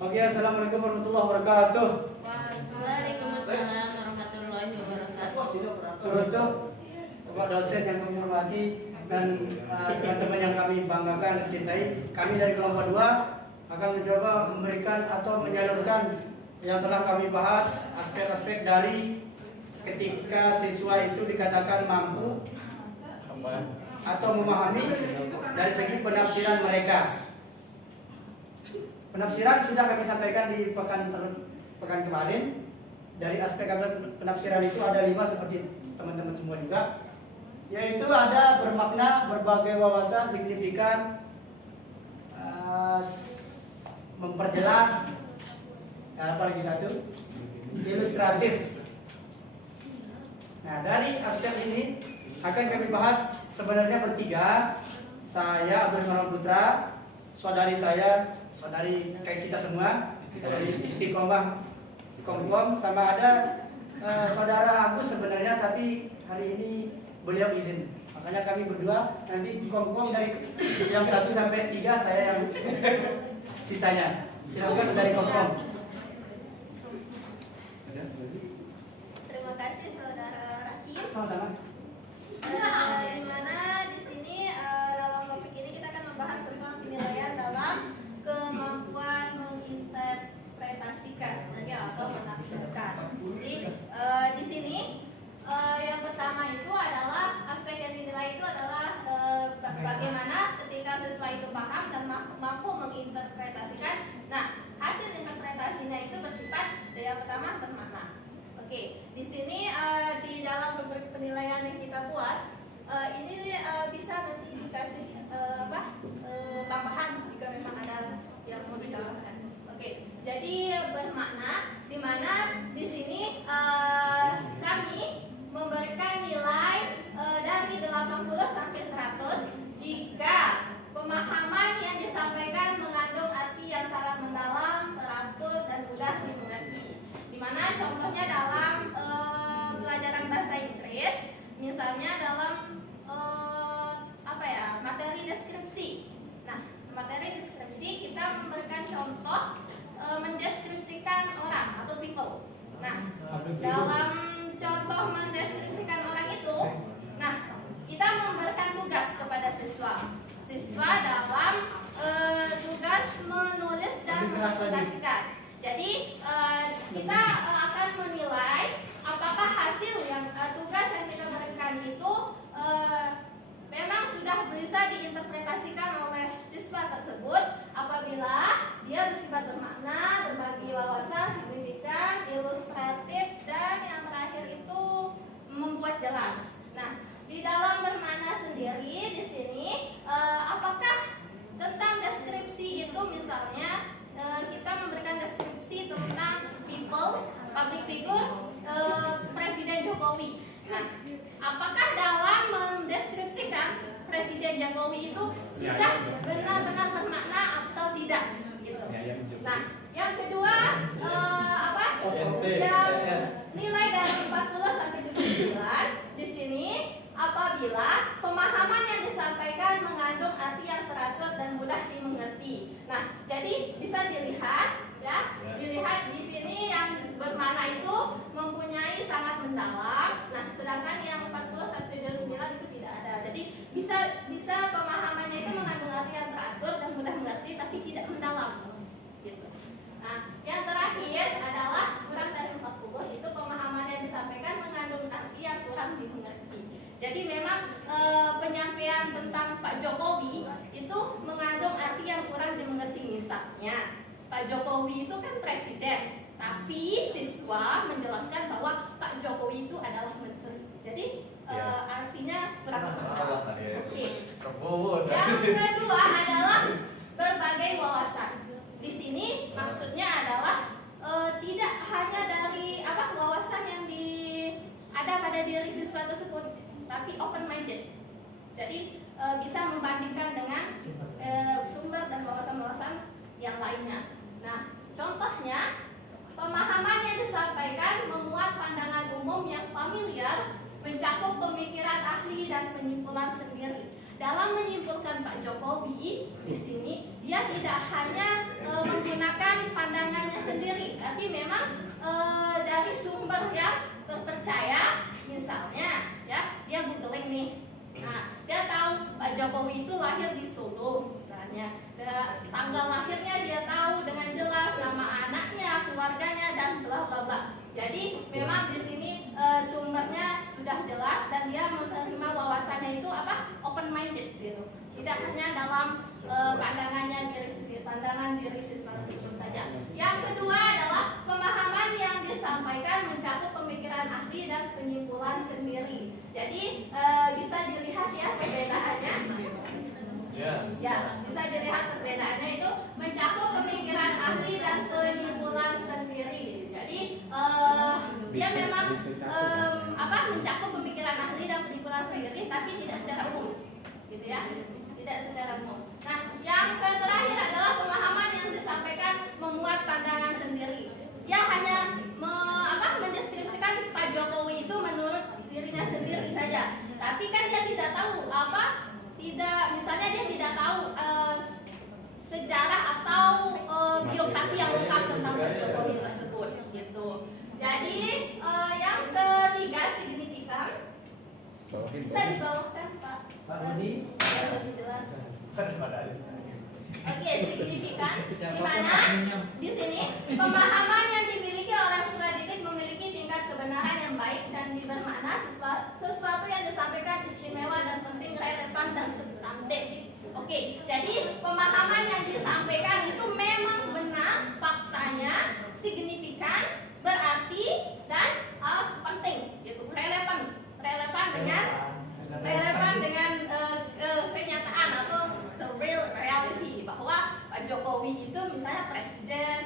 Oke, assalamualaikum warahmatullahi wabarakatuh. Waalaikumsalam warahmatullahi wabarakatuh. Teruntuk Bapak dosen yang kami hormati dan teman-teman yang kami banggakan dan cintai, kami dari kelompok 2 akan mencoba memberikan atau menyalurkan yang telah kami bahas aspek-aspek dari ketika siswa itu dikatakan mampu atau memahami dari segi penafsiran mereka. Penafsiran sudah kami sampaikan di pekan kemarin. Dari aspek-aspek penafsiran itu ada 5 seperti teman-teman semua juga, yaitu ada bermakna, berbagai wawasan, signifikan, memperjelas, apa lagi satu, ilustratif. Nah, dari aspek ini akan kami bahas sebenarnya bertiga. Saya Abdul Rahman Putra, saudari saya, saudari kayak kita semua, kita dari Istiqomah Komkom, sama ada saudara Agus sebenarnya, tapi hari ini beliau izin. Makanya kami berdua, nanti Komkom dari yang 1 sampai 3, saya yang sisanya. Silakan saudari Komkom. Terima kasih saudara Rakim. Sama-sama. Di mana di sini dalam topik ini kita akan membahas tentang penilaian dalam kemampuan menginterpretasikan atau menafsirkan. Jadi di sini yang pertama itu adalah aspek yang dinilai itu adalah bagaimana ketika siswa itu paham dan mampu menginterpretasikan. Nah, hasil interpretasinya itu bersifat yang pertama bermakna. Oke, di sini di dalam rubrik penilaian yang kita buat ini bisa nanti dikasih tambahan jika memang ada yang mau ditambahkan. Oke, jadi bermakna di mana di sini kami memberikan nilai dari 80 sampai 100 jika pemahaman yang disampaikan mengandung arti yang sangat mendalam, teratur dan mudah dimengerti. Dimana contohnya dalam pelajaran bahasa Inggris, misalnya dalam materi deskripsi. Nah, materi deskripsi kita memberikan contoh mendeskripsikan orang atau people. Nah, dalam contoh mendeskripsikan orang itu, nah kita memberikan tugas kepada siswa. Siswa dalam tugas menulis dan menginterpretasikan. Jadi kita akan menilai apakah hasil yang tugas yang kita berikan itu memang sudah bisa diinterpretasikan oleh siswa tersebut apabila dia bersifat bermakna, berbagi wawasan, signifikan, ilustratif, dan yang terakhir itu membuat jelas. Nah, di dalam bermakna sendiri di sini apakah tentang deskripsi itu misalnya kita memberikan deskripsi tentang people, public figure, Presiden Jokowi. Nah, apakah dalam mendeskripsikan Presiden Jokowi itu sudah benar-benar bermakna atau tidak? Gitu. Nah, yang kedua yang nilai dari 40 sampai 79 di sini apabila pemahaman yang disampaikan mengandung arti yang teratur dan mudah dimengerti. Nah, jadi bisa dilihat dilihat di sini yang bermakna itu mempunyai sangat mendalam. Nah, sedangkan yang 40 sampai 79 itu tidak ada. Jadi bisa pemahamannya itu mengandung arti yang teratur dan mudah mengerti tapi tidak mendalam. Gitu. Nah, yang terakhir adalah kurang dari 40 itu pemahaman yang disampaikan mengandung arti yang kurang dimengerti. Jadi memang penyampaian tentang Pak Jokowi itu mengandung arti yang kurang dimengerti. Misalnya Pak Jokowi itu kan presiden, tapi siswa menjelaskan bahwa Pak Jokowi itu adalah menteri. Jadi artinya kurang mendalam. Oke. Yang kedua adalah berbagai wawasan. Di sini maksudnya adalah tidak hanya dari wawasan yang ada pada diri siswa tersebut, tapi open minded. Jadi bisa membandingkan dengan sumber dan wawasan-wawasan yang lainnya. Nah, contohnya pemahaman yang disampaikan memuat pandangan umum yang familiar, mencakup pemikiran ahli dan penyimpulan sendiri. Dalam menyimpulkan Pak Jokowi di sini, dia tidak hanya menggunakan pandangan sendiri, tapi memang dari sumber yang terpercaya. Misalnya ya, dia googling nih. Nah, dia tahu Pak Jokowi itu lahir di Solo misalnya. Tanggal lahirnya dia tahu dengan jelas, nama anaknya, keluarganya, dan bla bla bla. Jadi memang di sini sumbernya sudah jelas dan dia menerima wawasannya itu apa? Open minded gitu. Tidak hanya dalam pandangannya diri sendiri, pandangan diri siswa tersebut saja. Yang kedua adalah pemahaman yang disampaikan mencakup pemikiran ahli dan penyimpulan sendiri. Jadi bisa dilihat ya perbedaannya. Ya, bisa dilihat perbedaannya itu mencakup pemikiran ahli dan penyimpulan sendiri. Jadi dia memang mencakup pemikiran ahli dan penyimpulan sendiri, tapi tidak secara umum, gitu ya, tidak secara umum. Nah, yang terakhir adalah pemahaman yang disampaikan memuat pandangan sendiri. Dia hanya mendeskripsikan Pak Jokowi itu menurut dirinya sendiri saja, tapi kan dia tidak tahu misalnya dia tidak tahu sejarah atau biografi yang lengkap tentang Pak Jokowi tersebut, gitu. Jadi yang ketiga signifikan, bisa dibawahkan Pak Rudi, biar lebih jelas. Oke, signifikan di mana di sini pemahaman yang dimiliki oleh peserta didik memiliki tingkat kebenaran yang baik dan bermakna, sesuatu yang disampaikan istimewa dan penting, relevan dan substantif. Oke, jadi pemahaman yang disampaikan itu memang benar, faktanya signifikan, berarti dan penting, gitu, relevan dengan kenyataan atau the real reality, bahwa Pak Jokowi itu misalnya presiden,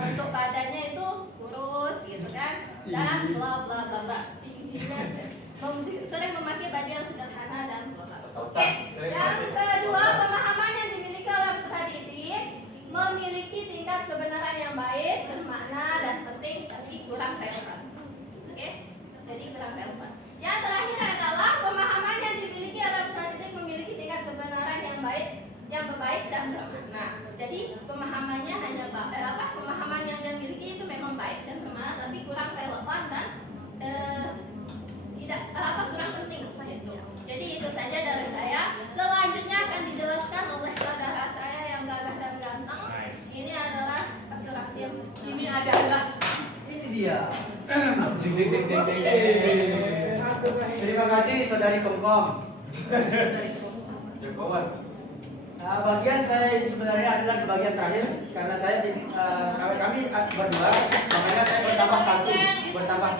bentuk badannya itu kurus gitu kan, dan bla bla bla bla, tingginya sering memakai baju yang sederhana dan bla bla. Oke, yang kedua, pemahaman yang dimiliki oleh peserta didik memiliki tingkat kebenaran yang baik, bermakna dan penting, tapi kurang relevan. Oke, jadi kurang relevan. Yang terakhir adalah pemahaman yang dimiliki oleh peserta didik memiliki tingkat kebenaran yang baik dan bermakna. Jadi pemahamannya hanya pemahaman yang dia miliki itu memang baik dan bermakna, tapi kurang relevan dan kurang penting itu. Jadi itu saja dari saya. Selanjutnya akan dijelaskan oleh saudara saya yang gagah dan ganteng. Ini adalah laki-laki yang Ini dia. Terima kasih saudari Komkom. Bagian saya ini sebenarnya adalah di bagian terakhir karena saya kami berdua, makanya saya bertambah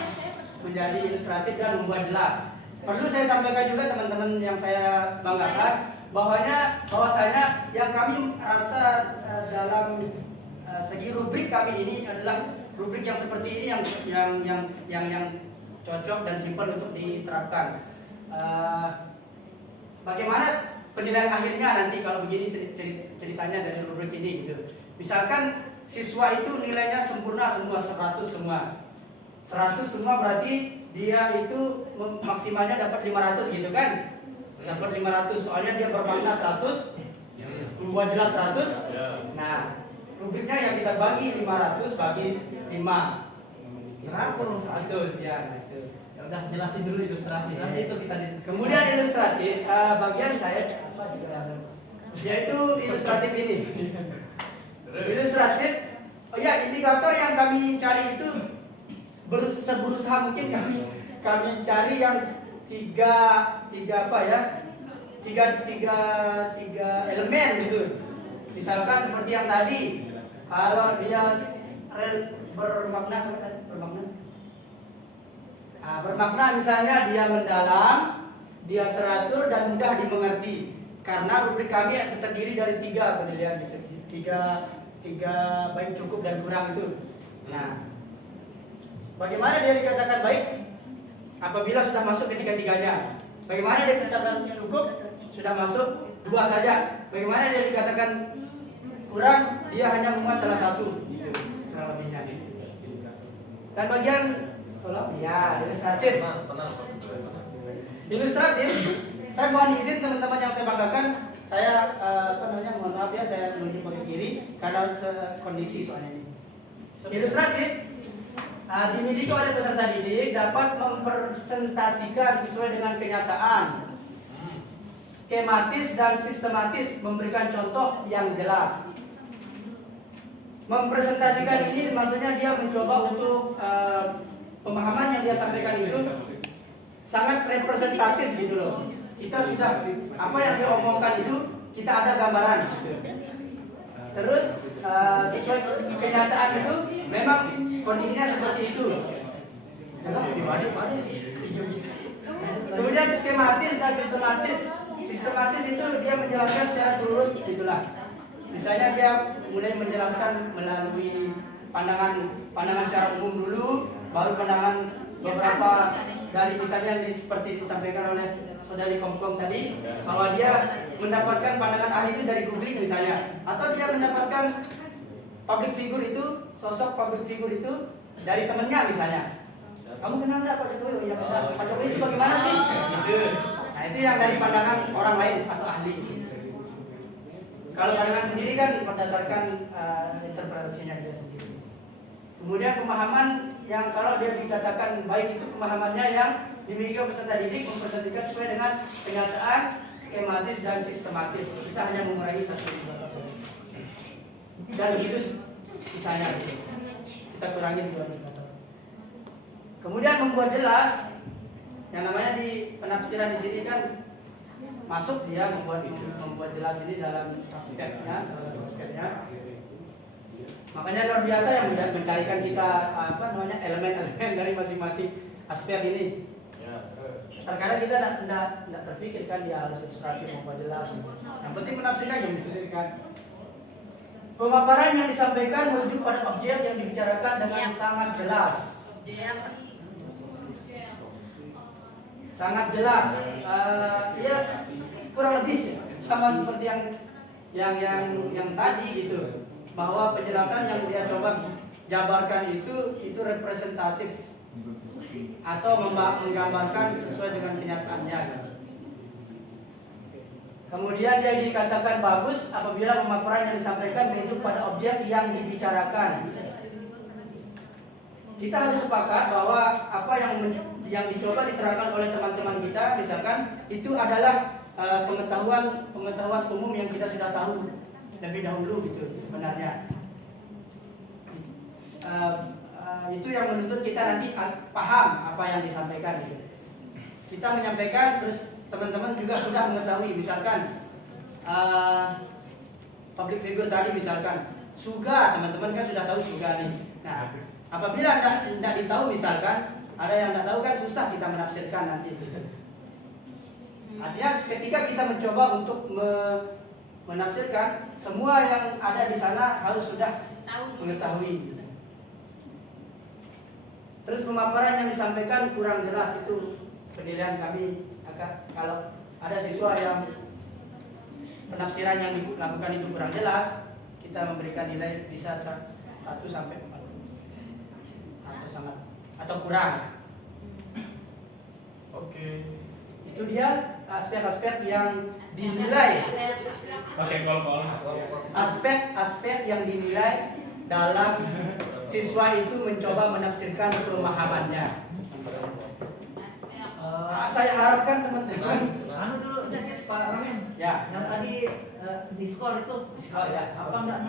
menjadi ilustratif dan membuat jelas. Perlu saya sampaikan juga teman-teman yang saya banggakan bahwasanya yang kami rasa dalam segi rubrik kami ini adalah rubrik yang seperti ini yang cocok dan simpel untuk diterapkan. Bagaimana penilaian akhirnya nanti kalau begini ceritanya dari rubrik ini gitu. Misalkan siswa itu nilainya sempurna semua, 100 semua. 100 semua berarti dia itu maksimalnya dapat 500 gitu kan? Dapat 500 soalnya dia bermakna 100, membuat jelas 100. Nah, rubriknya yang kita bagi 500 bagi 5. 100 ya, nah itu. Ya udah jelasin dulu ilustrasi. Nanti itu kita Kemudian ilustratif, bagian saya yaitu ilustratif ini. Ilustratif, indikator yang kami cari itu berusaha mungkin kami cari yang tiga elemen gitu. Misalkan seperti yang tadi, kalau dia bermakna misalnya dia mendalam, dia teratur dan mudah dimengerti. Karena rubrik kami terdiri dari 3, penilaian gitu. Tiga baik, cukup dan kurang itu. Nah, bagaimana dia dikatakan baik? Apabila sudah masuk ketiga-tiganya. Bagaimana dia dikatakan cukup? Sudah masuk 2 saja. Bagaimana dia dikatakan kurang? Dia hanya memuat salah satu. Gitu. Kurang lebihnya. Dan bagian ilustratif. Ilustratif. Saya mohon izin teman-teman yang saya banggakan. Saya mohon maaf ya, saya menunjuk ke kiri karena kondisi soalnya ini. Ilustratif dimiliki oleh peserta didik dapat mempresentasikan sesuai dengan kenyataan, skematis dan sistematis, memberikan contoh yang jelas. Mempresentasikan ini maksudnya dia mencoba untuk pemahaman yang dia sampaikan itu sangat representatif gitu loh. Kita sudah apa yang dia omongkan itu kita ada gambaran. Terus sesuai kenyataan itu memang kondisinya seperti itu. Kemudian skematis dan sistematis. Sistematis itu dia menjelaskan secara turut gitulah. Misalnya dia mulai menjelaskan melalui pandangan secara umum dulu, baru pandangan beberapa dari misalnya seperti disampaikan oleh saudari Komkom tadi, bahwa dia mendapatkan pandangan ahli itu dari Google misalnya, atau dia mendapatkan public figure itu, sosok public figure itu dari temennya misalnya. Kamu kenal nggak Pak Jokowi? Oh, ya kenal. Pak Jokowi itu bagaimana sih? Gitu. Nah itu yang dari pandangan orang lain atau ahli. Kalau pandangan sendiri kan berdasarkan interpretasinya dia sendiri. Kemudian pemahaman yang kalau dia dikatakan baik itu pemahamannya yang dimiliki oleh peserta didik mempresentasikan sesuai dengan kenyataan, skematis dan sistematis. Kita hanya mengurangi satu dan begitu sisanya. Kita kurangi dua indikator. Kemudian membuat jelas, yang namanya di penafsiran di sini kan masuk dia membuat jelas ini dalam aspeknya, salah satu aspeknya. Makanya luar biasa yang mencarikan kita elemen-elemen dari masing-masing aspek ini. Terkadang kita tidak terpikirkan dia harus ilustratif membuat jelas. Yang penting menafsirkan yang ditafsirkan. Pemaparan yang disampaikan merujuk pada objek yang dibicarakan dengan sangat jelas. Sangat jelas. Ya kurang lebih sama seperti yang tadi gitu. Bahwa penjelasan yang dia coba jabarkan itu representatif atau menggambarkan sesuai dengan kenyataannya. Kemudian dia dikatakan bagus apabila pemaparan yang disampaikan merujuk pada objek yang dibicarakan. Kita harus sepakat bahwa apa yang dicoba diterangkan oleh teman-teman kita, misalkan itu adalah pengetahuan umum yang kita sudah tahu lebih dahulu gitu sebenarnya. Itu yang menuntut kita nanti paham apa yang disampaikan gitu. Kita menyampaikan terus teman-teman juga sudah mengetahui, misalkan public figure tadi misalkan Suga, teman-teman kan sudah tahu Suga nih. Nah, apabila tidak ditahu misalkan ada yang tidak tahu kan susah kita menafsirkan nanti gitu. Artinya ketika kita mencoba untuk menafsirkan, semua yang ada di sana harus sudah mengetahui gitu. Terus pemaparan yang disampaikan kurang jelas, itu penilaian kami kalau ada siswa yang penafsiran yang dilakukan itu kurang jelas, kita memberikan nilai bisa 1 sampai 4 atau sangat atau kurang. Oke. Itu dia aspek-aspek yang dinilai. Aspek-aspek yang dinilai dalam siswa itu mencoba menafsirkan pemahamannya. Saya harapkan teman-teman dulu sedikit Pak Ramin. Ya. Yang tadi di skor itu, Ya, apa enggak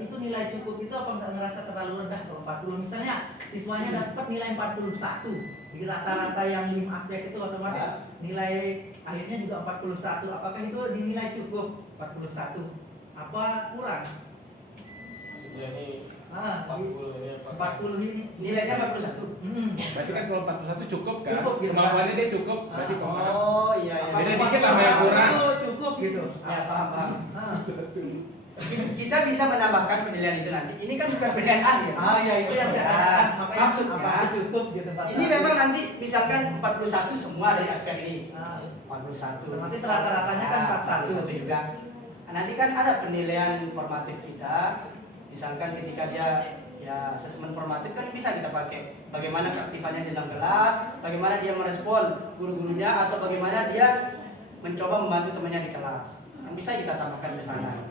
itu nilai cukup itu apa enggak ngerasa terlalu rendah kalau 40? Misalnya siswanya dapat nilai 41 di rata-rata yang 5 aspek itu otomatis nilai akhirnya juga 41. Apakah itu dinilai cukup 41? Apa kurang? Maksudnya ini 40 ini nilainya 41. Berarti kan kalau 41 cukup kan? Cukup gitu, Kemampuannya dia cukup, berarti kok. Oh iya. Beda dikit sama yang kurang. Itu cukup gitu. Ya, paham. Kita bisa menambahkan penilaian itu nanti. Ini kan bukan penilaian akhir. Ya itu yang saya katakan. Maksudnya Apakah cukup gitu Pak? ini memang nanti misalkan 41 semua dari aspek ini. 41. Otomatis rata-ratanya kan 41 juga. Nanti kan ada penilaian informatif kita. Misalkan ketika dia asesmen formatif kan bisa kita pakai bagaimana keaktifannya di dalam kelas, bagaimana dia merespon guru-gurunya, atau bagaimana dia mencoba membantu temannya di kelas. Kan bisa kita tambahkan ke sana.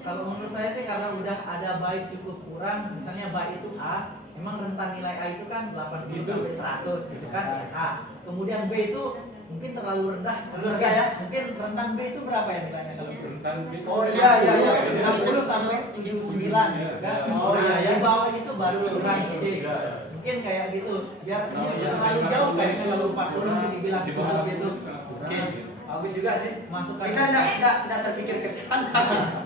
Kalau menurut saya sih karena udah ada baik cukup kurang, misalnya baik itu A, memang rentan nilai A itu kan 80 sampai 100 gitu kan ya A. Kemudian B itu mungkin terlalu rendah. Terlalu rendah ya? Mungkin rentan B itu berapa ya nilainya kalau B? Rentan gitu. Oh iya iya iya. 60 sampai 79 gitu kan. Oh iya iya. Di bawah itu baru kurang C. Iya. Mungkin kayak gitu. Biar Oh, ini iya. terlalu jauh kayaknya kalau 40 dibilang Di cukup bawah gitu. Oke, bagus juga sih. Masukkan. Kita enggak terpikir ke sana.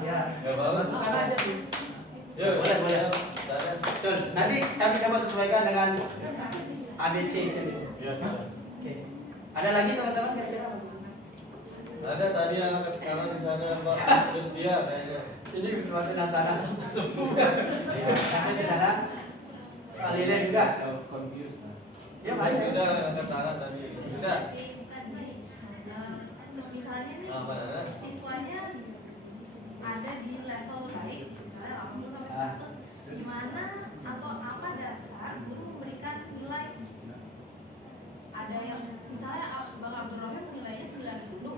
Ya. Ya bagus. Masukkan aja sih. Ya, Boleh, boleh. Ada. Betul. Nanti kami coba sesuaikan dengan ABC ini. Ya, sudah. Oke. Ada lagi teman-teman kira-kira? Ada tadi yang kalau di sana Pak, terus dia kayaknya. Ini sesuatu nasana. Ya, kami tidak ada. Sekali lagi juga. So confused. Ya, Mas baik. sudah angkat tangan tadi. Sudah. Misalnya nih, Apa ada? siswanya ada di level baik, misalnya 80 sampai 100, gimana atau apa dasar guru memberikan nilai? Ada yang misalnya Bang Abdul Rahim nilainya 90,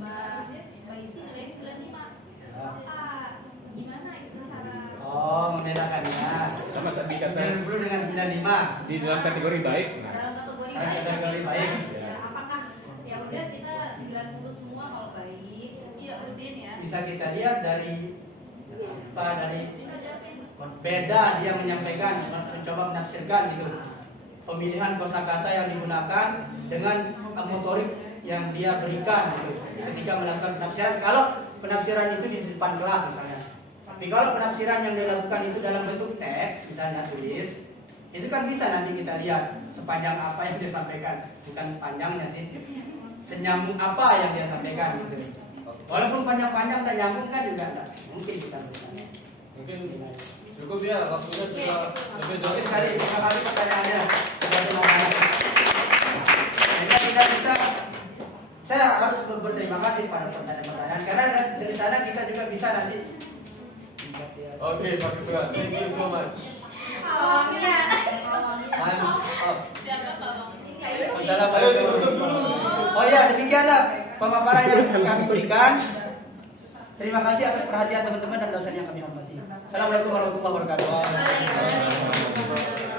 Mbak Isi nilainya 95. Gimana itu cara? Oh, membedakannya. Sama bisa 90 dengan 95. di dalam kategori baik. Nah, Dalam kategori Dalam baik, kategori baik. ya, apakah ya udah kita 90 semua kalau baik? Iya Udin ya. Bisa kita lihat dari beda dia menyampaikan, mencoba menafsirkan gitu. Pemilihan kosakata yang digunakan dengan motorik yang dia berikan gitu. Ketika melakukan penafsiran, kalau penafsiran itu di depan kelas misalnya. Tapi kalau penafsiran yang dilakukan itu dalam bentuk teks, misalnya tulis, itu kan bisa nanti kita lihat sepanjang apa yang dia sampaikan, bukan panjangnya sih, senyambung apa yang dia sampaikan gitu. Walaupun panjang-panjang dan nyambung kan juga enggak mungkin kita bisa. Mungkin cukup ya waktunya sudah lebih Oke dari sekali, terima kasih pertanyaannya. Terima kasih. Sehingga kita bisa, saya harus berterima kasih pada pertanyaan-pertanyaan karena dari sana kita juga bisa nanti. Oke, Pak Ketua. Thank you so much. Awangnya. Hands up. Siapa bawang? Ayo ditutup dulu. Oh ya, demikianlah pemaparan yang kami berikan. Terima kasih atas perhatian teman-teman dan dosen yang kami hormati. Assalamualaikum warahmatullahi wabarakatuh. Waalaikumsalam.